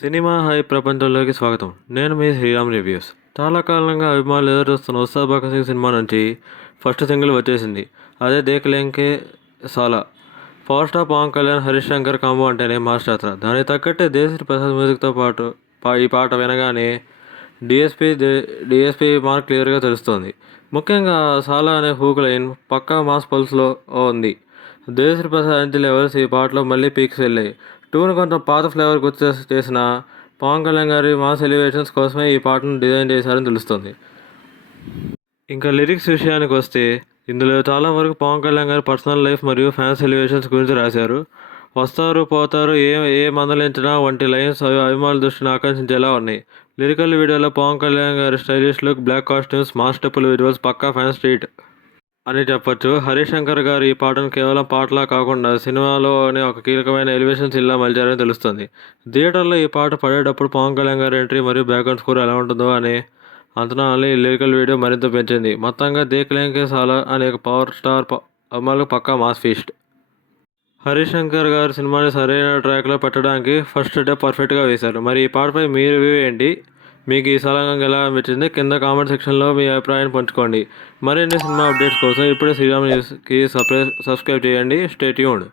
Cinema high ప్రపంచంలోకి స్వాగతం. నేను మీ శ్రీరామ్ రివ్యూస్. చాలా కాలంగా అభిమానులు ఎదురుచూస్తున్న ఉస్తాద్ భగత్ సింగ్ సినిమా నుంచి ఫస్ట్ సింగిల్ వచ్చేసింది. అదే Dekh Lenge Saala. Power star Pawan Kalyan, Harish Shankar combo అంటేనే మాస్ జాతర. దానికి తగ్గట్టే దేశశ్రీ ప్రసాద్ మ్యూజిక్తో పాటు ఈ పాట వినగానే డిఎస్పీ మార్క్ క్లియర్గా తెలుస్తోంది. ముఖ్యంగా సాలా అనే హూక్ లైన్ పక్కా మాస్ పల్స్లో ఉంది. దేశశ్రీ ప్రసాద్ ఎనర్జీ లెవెల్స్ ఈ పాటలో మళ్ళీ పీక్స్ వెళ్ళాయి. ట్యూన్ కొంచెం పాత ఫ్లేవర్ గుర్తు చేసిన పవన్ కళ్యాణ్ గారి మాస్ ఎలివేషన్స్ కోసమే ఈ పాటను డిజైన్ చేశారని తెలుస్తుంది. ఇంకా లిరిక్స్ విషయానికి వస్తే ఇందులో చాలా వరకు పవన్ కళ్యాణ్ గారి పర్సనల్ లైఫ్ మరియు ఫ్యాన్స్ ఎలివేషన్స్ గురించి రాశారు. వస్తారు పోతారు ఏ మందలించినా వంటి లైన్స్ అభిమానుల దృష్టిని ఆకర్షించేలా ఉన్నాయి. లిరికల్ వీడియోలో పవన్ కళ్యాణ్ గారి stylish look, black costumes, mass స్టెప్పుల విజువల్స్ పక్కా ఫ్యాన్స్ ట్రీట్ అని చెప్పొచ్చు. హరీష్ శంకర్ గారు ఈ పాటను కేవలం పాటలా కాకుండా సినిమాలోని ఒక కీలకమైన ఎలివేషన్ సీన్లా మలిచారని తెలుస్తుంది. థియేటర్లో ఈ పాట పడేటప్పుడు పవన్ కళ్యాణ్ గారి ఎంట్రీ మరియు బ్యాక్గ్రౌండ్ స్కోర్ ఎలా ఉంటుందో అనే అంచనాలని ఈ లిరికల్ వీడియో మరింత పెంచింది. మొత్తంగా దేఖ్ లేంగే సాలా అనే పవర్ స్టార్ అమలుకు పక్కా మాస్ ఫీస్ట్. హరీష్ శంకర్ గారు సినిమాని సరైన ట్రాక్లో పెట్టడానికి ఫస్ట్ స్టెప్ పర్ఫెక్ట్గా వేశారు. మరి ఈ పాటపై మీ రివ్యూ ఏంటి? మీకు ఈ సలంగా ఎలా అనిపించింది? కింద కామెంట్ సెక్షన్లో మీ అభిప్రాయాన్ని పంచుకోండి. మరిన్ని సినిమా అప్డేట్స్ కోసం ఇప్పుడే శ్రీరామ్ న్యూస్కి సబ్స్క్రైబ్ చేయండి. Stay tuned.